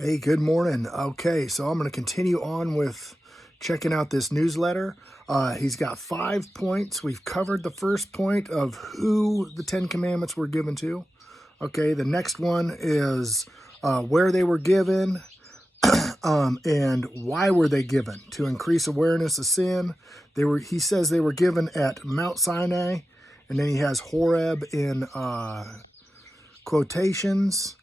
Hey, good morning. Okay, so I'm going to continue on with checking out this newsletter. He's got 5 points. We've covered the first point of who the Ten Commandments were given to. Okay, the next one is where they were given and why were they given. To increase awareness of sin. He says they were given at Mount Sinai, and then he has Horeb in quotations.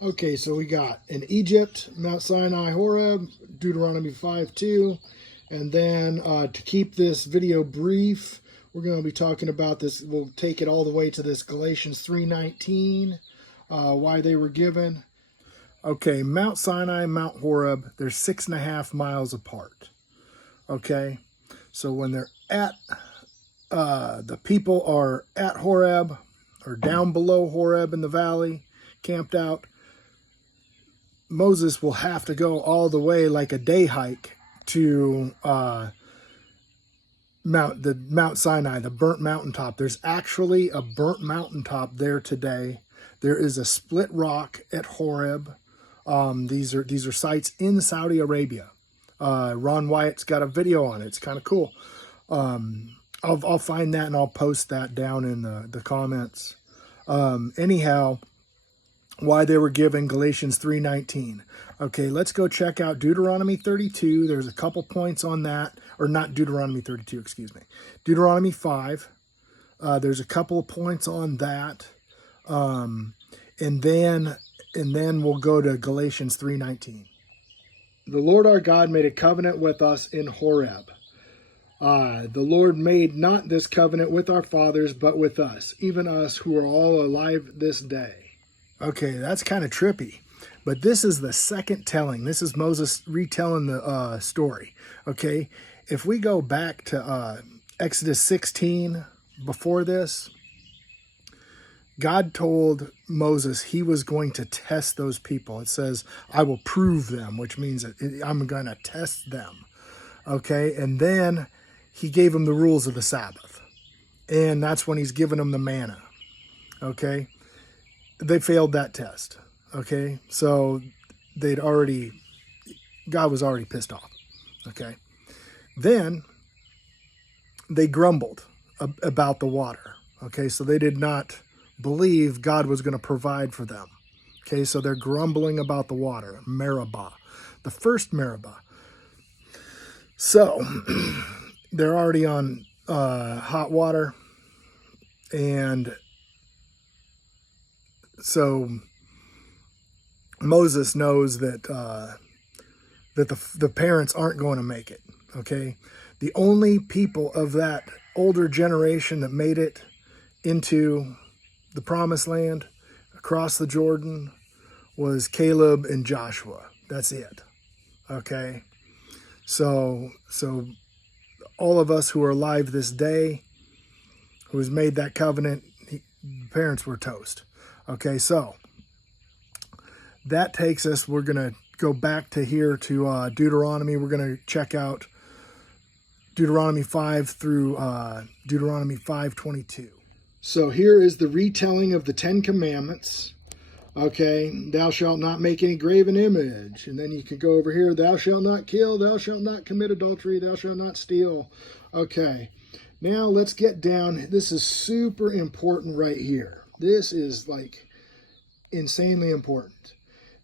Okay, so we got in Egypt, Mount Sinai, Horeb, Deuteronomy 5:2, and then to keep this video brief, we're going to be talking about this. We'll take it all the way to this Galatians 3:19, why they were given. Okay, Mount Sinai, Mount Horeb, they're 6.5 miles apart. Okay, so when they're at, the people are at Horeb or down below Horeb in the valley, camped out. Moses will have to go all the way like a day hike to Mount Sinai, the burnt mountaintop. There's actually a burnt mountaintop there today. There is a split rock at Horeb. These are sites in Saudi Arabia. Ron Wyatt's got a video on it. It's kind of cool. I'll find that and I'll post that down in the comments. Anyhow, why they were given, Galatians 3:19. Okay, let's go check out Deuteronomy 32. There's a couple points on that, or not Deuteronomy 32, excuse me. Deuteronomy 5. There's a couple of points on that. And then we'll go to Galatians 3:19. The Lord our God made a covenant with us in Horeb. The Lord made not this covenant with our fathers, but with us, even us who are all alive this day. Okay, that's kind of trippy, but this is the second telling. This is Moses retelling the story. Okay, if we go back to Exodus 16, before this, God told Moses he was going to test those people. It says, I will prove them, which means that I'm going to test them. Okay, and then he gave them the rules of the Sabbath. And that's when he's given them the manna. Okay, they failed that test. Okay, so God was already pissed off. Okay, then they grumbled about the water. Okay, so they did not believe God was going to provide for them. Okay, so they're grumbling about the water, Meribah, the first Meribah. So they're already on hot water, and so Moses knows that the parents aren't going to make it. Okay, the only people of that older generation that made it into the promised land across the Jordan was Caleb and Joshua. That's it. Okay, so all of us who are alive this day, who has made that covenant, parents were toast. Okay, so that takes us, we're going to go back to here to Deuteronomy. We're going to check out Deuteronomy 5 through Deuteronomy 5:22. So here is the retelling of the Ten Commandments. Okay, thou shalt not make any graven image. And then you can go over here, thou shalt not kill, thou shalt not commit adultery, thou shalt not steal. Okay, now let's get down. This is super important right here. This is like insanely important.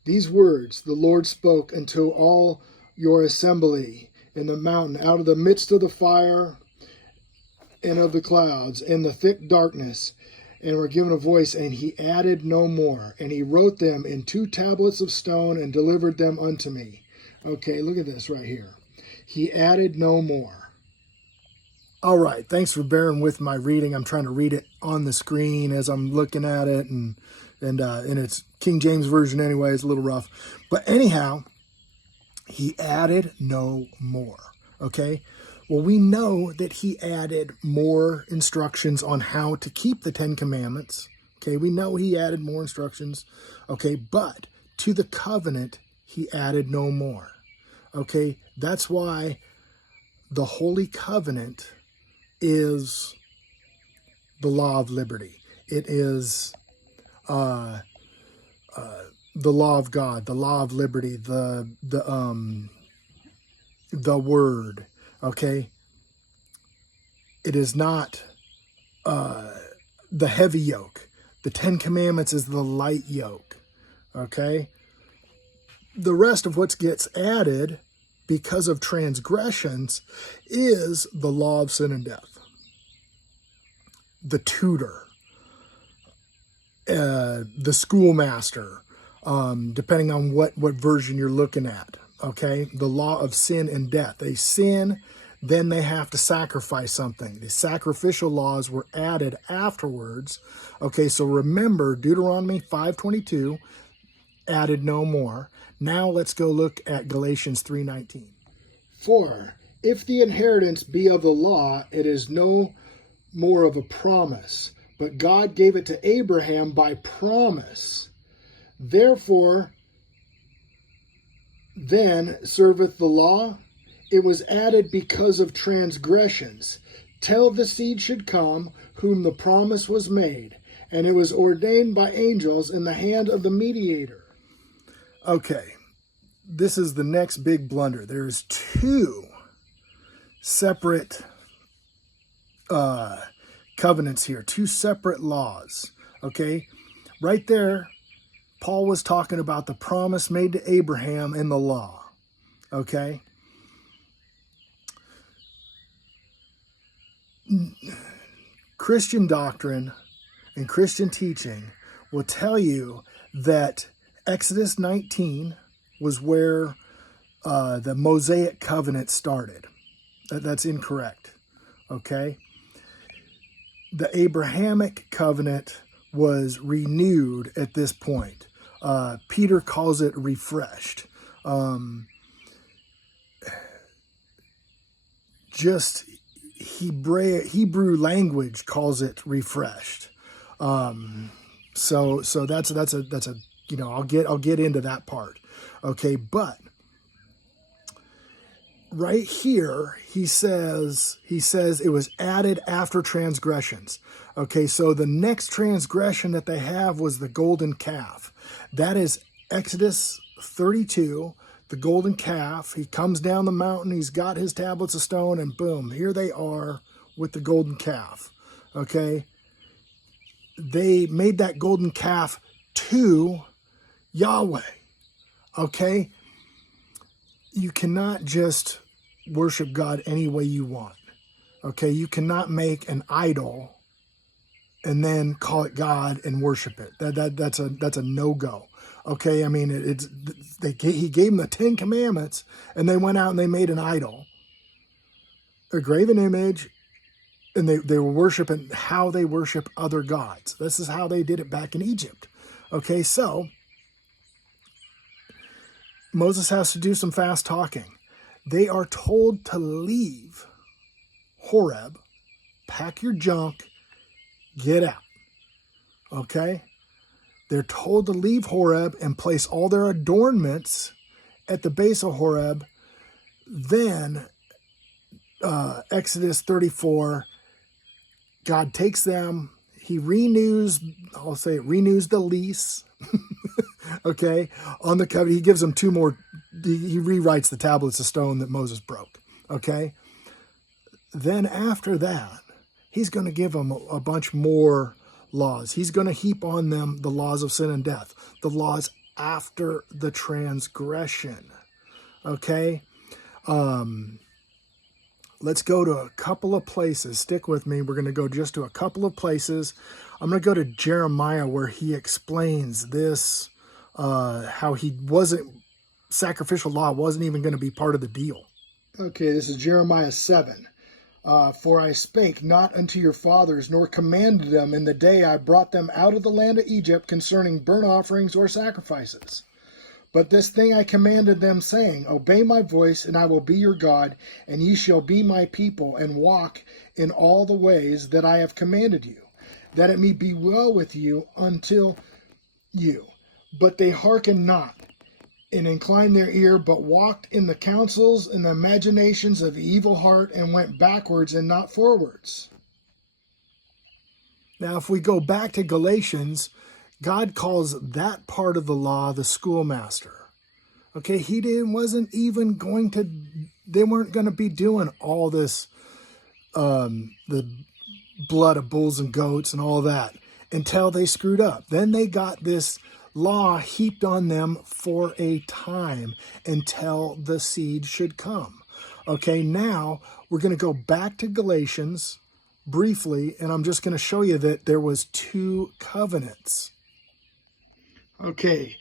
These words the Lord spoke unto all your assembly in the mountain, out of the midst of the fire and of the clouds and the thick darkness, and were given a voice, and he added no more. And he wrote them in 2 tablets of stone and delivered them unto me. Okay, look at this right here. He added no more. All right, thanks for bearing with my reading. I'm trying to read it on the screen as I'm looking at it, and it's King James Version anyway. It's a little rough. But anyhow, he added no more. Okay? Well, we know that he added more instructions on how to keep the Ten Commandments. Okay, we know he added more instructions. Okay, but to the covenant, he added no more. Okay, that's why the Holy Covenant is the law of liberty. It is the the law of God, the law of liberty, the word, okay? It is not the heavy yoke. The 10 Commandments is the light yoke, okay? The rest of what gets added because of transgressions is the law of sin and death. The tutor, the schoolmaster, depending on what version you're looking at, okay? The law of sin and death. They sin, then they have to sacrifice something. The sacrificial laws were added afterwards. Okay, so remember, Deuteronomy 5:22, added no more. Now let's go look at Galatians 3:19. For if the inheritance be of the law, it is no more of a promise, but God gave it to Abraham by promise. Therefore, then serveth the law? It was added because of transgressions, till the seed should come, whom the promise was made, and it was ordained by angels in the hand of the mediator. Okay, this is the next big blunder. There's two separate covenants here, two separate laws, okay? Right there, Paul was talking about the promise made to Abraham in the law, okay? Christian doctrine and Christian teaching will tell you that Exodus 19 was where the Mosaic covenant started. That's incorrect, okay? The Abrahamic covenant was renewed at this point. Peter calls it refreshed. Just Hebrew language calls it refreshed. So that's a I'll get into that part. Okay, but right here he says it was added after transgressions. Okay, so the next transgression that they have was the golden calf. That is Exodus 32, the golden calf. He comes down the mountain, he's got his tablets of stone, and boom, here they are with the golden calf. Okay, they made that golden calf to Yahweh. Okay, you cannot just worship God any way you want. Okay, you cannot make an idol and then call it God and worship it. That's a no-go. Okay, I mean he gave them the 10 Commandments, and they went out and they made an idol, a graven image, and they were worshiping how they worship other gods. This is how they did it back in Egypt. Okay, so Moses has to do some fast talking. They are told to leave Horeb, pack your junk, get out. Okay? They're told to leave Horeb and place all their adornments at the base of Horeb. Then, Exodus 34, God takes them, he renews the lease, okay, on the covenant. He gives them two more, he rewrites the tablets of stone that Moses broke, okay? Then after that, he's going to give them a bunch more laws. He's going to heap on them the laws of sin and death, the laws after the transgression, okay? Let's go to a couple of places. Stick with me. We're going to go just to a couple of places. I'm going to go to Jeremiah, where he explains this, how sacrificial law wasn't even going to be part of the deal. Okay, this is Jeremiah 7. For I spake not unto your fathers, nor commanded them in the day I brought them out of the land of Egypt concerning burnt offerings or sacrifices. But this thing I commanded them, saying, Obey my voice, and I will be your God, and ye shall be my people, and walk in all the ways that I have commanded you, that it may be well with you until you. But they hearkened not, and inclined their ear, but walked in the counsels and the imaginations of the evil heart, and went backwards and not forwards. Now, if we go back to Galatians, God calls that part of the law the schoolmaster. Okay, they weren't going to be doing all this, the blood of bulls and goats and all that until they screwed up. Then they got this law heaped on them for a time until the seed should come. Okay, now we're going to go back to Galatians briefly, and I'm just going to show you that there was 2 covenants. Okay,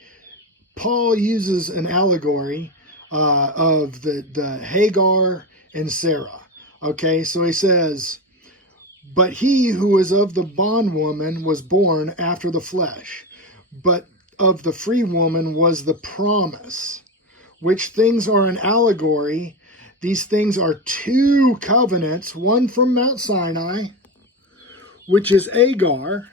Paul uses an allegory of the Hagar and Sarah. Okay, so he says, but he who is of the bondwoman was born after the flesh, but of the free woman was the promise, which things are an allegory. These things are 2 covenants, one from Mount Sinai, which is Agar.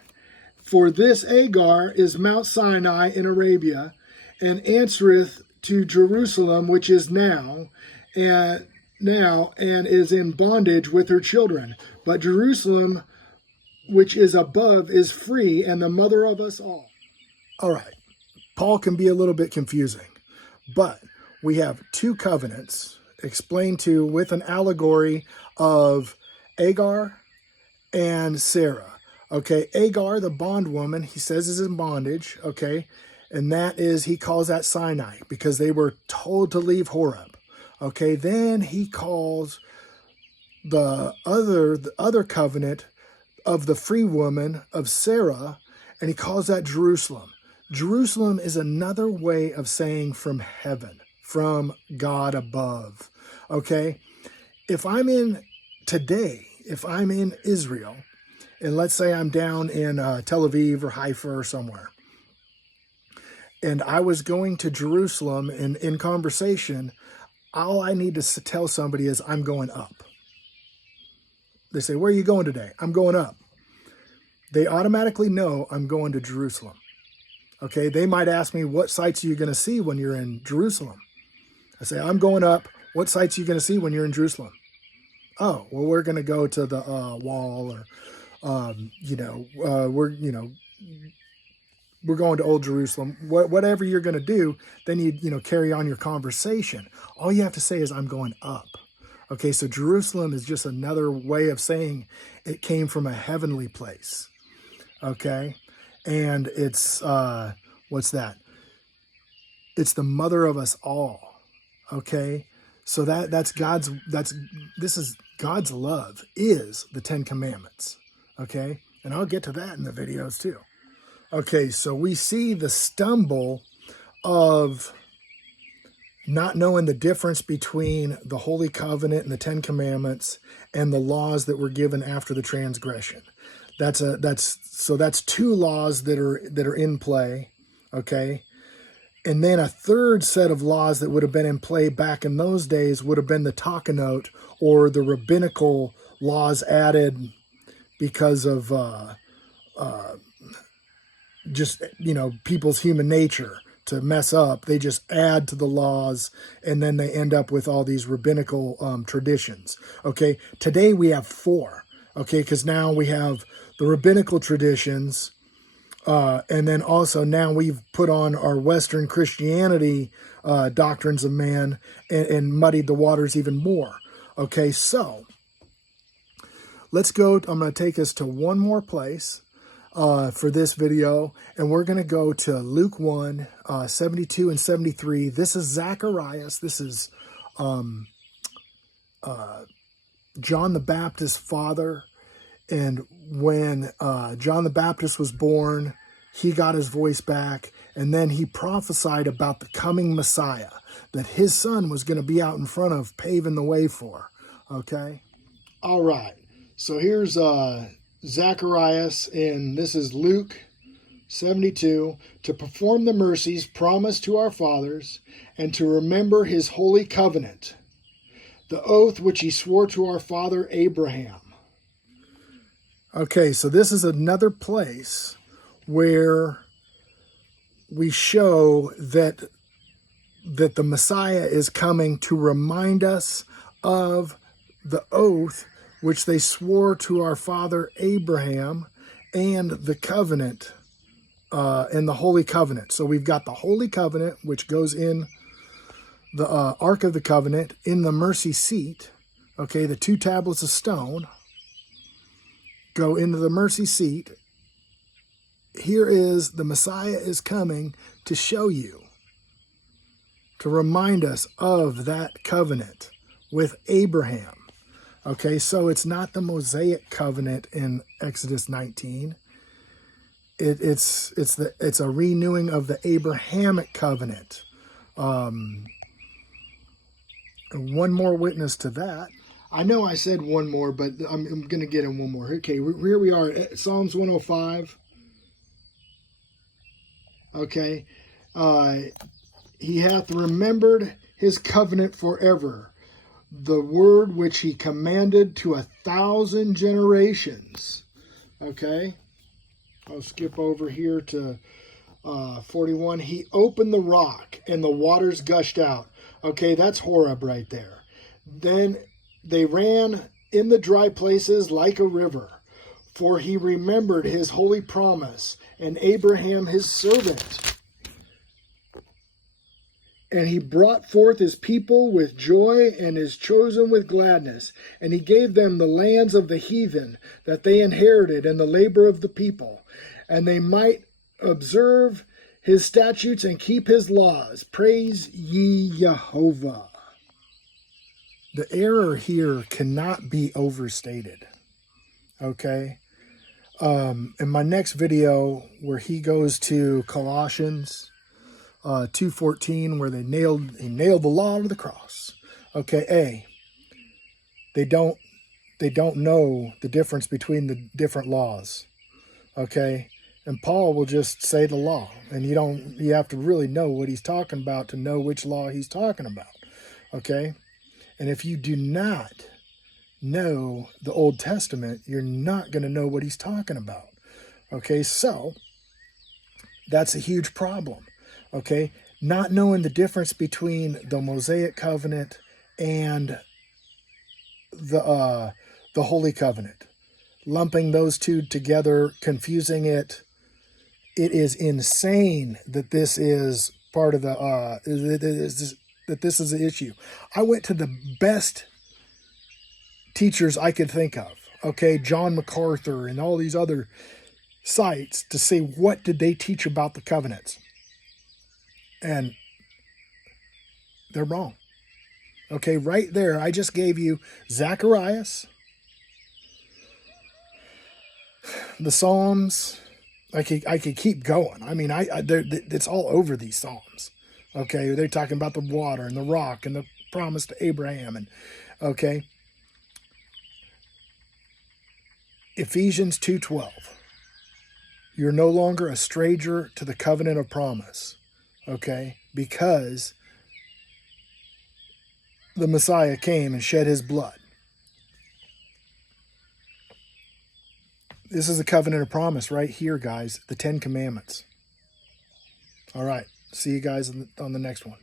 For this Agar is Mount Sinai in Arabia, and answereth to Jerusalem, which is now and is in bondage with her children. But Jerusalem, which is above, is free, and the mother of us all. All right. Paul can be a little bit confusing, but we have 2 covenants explained with an allegory of Agar and Sarah. Okay, Agar, the bondwoman, he says is in bondage, okay, and that is, he calls that Sinai because they were told to leave Horeb. Okay, then he calls the other covenant of the free woman of Sarah, and he calls that Jerusalem. Jerusalem is another way of saying from heaven, from God above. Okay, if I'm in Israel, and let's say I'm down in Tel Aviv or Haifa or somewhere, and I was going to Jerusalem, and in conversation, all I need to tell somebody is I'm going up. They say, where are you going today? I'm going up. They automatically know I'm going to Jerusalem. Okay, they might ask me, what sights are you going to see when you're in Jerusalem? I say, I'm going up. What sights are you going to see when you're in Jerusalem? Oh, well, we're going to go to the wall, or, we're going to Old Jerusalem. Whatever you're going to do, then you carry on your conversation. All you have to say is, I'm going up. Okay, so Jerusalem is just another way of saying it came from a heavenly place. Okay, and it's, what's that? It's the mother of us all. Okay, so this is God's love is the 10 Commandments. Okay, and I'll get to that in the videos too. Okay, so we see the stumble of not knowing the difference between the Holy Covenant and the 10 Commandments and the laws that were given after the transgression. That's 2 laws that are in play, okay? And then a third set of laws that would have been in play back in those days would have been the Takanot, or the rabbinical laws added because of just, people's human nature to mess up. They just add to the laws, and then they end up with all these rabbinical traditions. Okay, today we have 4. Okay, because now we have the rabbinical traditions, and then also now we've put on our Western Christianity doctrines of man, and muddied the waters even more. Okay, so let's go. I'm going to take us to one more place for this video, and we're going to go to Luke 1, 72 and 73. This is Zacharias. This is John the Baptist's father. And when John the Baptist was born, he got his voice back, and then he prophesied about the coming Messiah that his son was going to be out in front of, paving the way for. Okay? All right. So here's Zacharias, and this is Luke 72, to perform the mercies promised to our fathers, and to remember his holy covenant, the oath which he swore to our father Abraham. Okay, so this is another place where we show that the Messiah is coming to remind us of the oath which they swore to our father Abraham, and the covenant and the Holy Covenant. So we've got the Holy Covenant, which goes in the Ark of the Covenant, in the mercy seat. Okay, the 2 tablets of stone go into the mercy seat. Here is the Messiah is coming to show you, to remind us of that covenant with Abraham. Okay, so it's not the Mosaic covenant in Exodus 19. It's a renewing of the Abrahamic covenant. One more witness to that. I know I said one more, but I'm going to get in one more. Okay, here we are at Psalms 105. Okay, he hath remembered his covenant forever, the word which he commanded to 1,000 generations. Okay, I'll skip over here to 41. He opened the rock and the waters gushed out. Okay, that's Horeb right there. Then they ran in the dry places like a river, for he remembered his holy promise and Abraham his servant. And he brought forth his people with joy and his chosen with gladness. And he gave them the lands of the heathen that they inherited and the labor of the people. And they might observe his statutes and keep his laws. Praise ye Jehovah. The error here cannot be overstated. Okay? In my next video where he goes to Colossians 2:14, where he nailed the law to the cross. Okay, they don't know the difference between the different laws. Okay, and Paul will just say the law, and you have to really know what he's talking about to know which law he's talking about. Okay, and if you do not know the Old Testament, you're not going to know what he's talking about. Okay, so that's a huge problem. Okay, not knowing the difference between the Mosaic covenant and the Holy Covenant, lumping those two together, confusing it. It is insane that this is part of that this is the issue. I went to the best teachers I could think of. Okay, John MacArthur and all these other sites to see what did they teach about the covenants. And they're wrong. Okay, right there, I just gave you Zacharias, the Psalms. I could keep going. I mean, it's all over these Psalms. Okay, they're talking about the water and the rock and the promise to Abraham. And okay, Ephesians 2:12. You're no longer a stranger to the covenant of promise. Okay, because the Messiah came and shed his blood. This is the covenant of promise right here, guys. The 10 Commandments. All right. See you guys on the next one.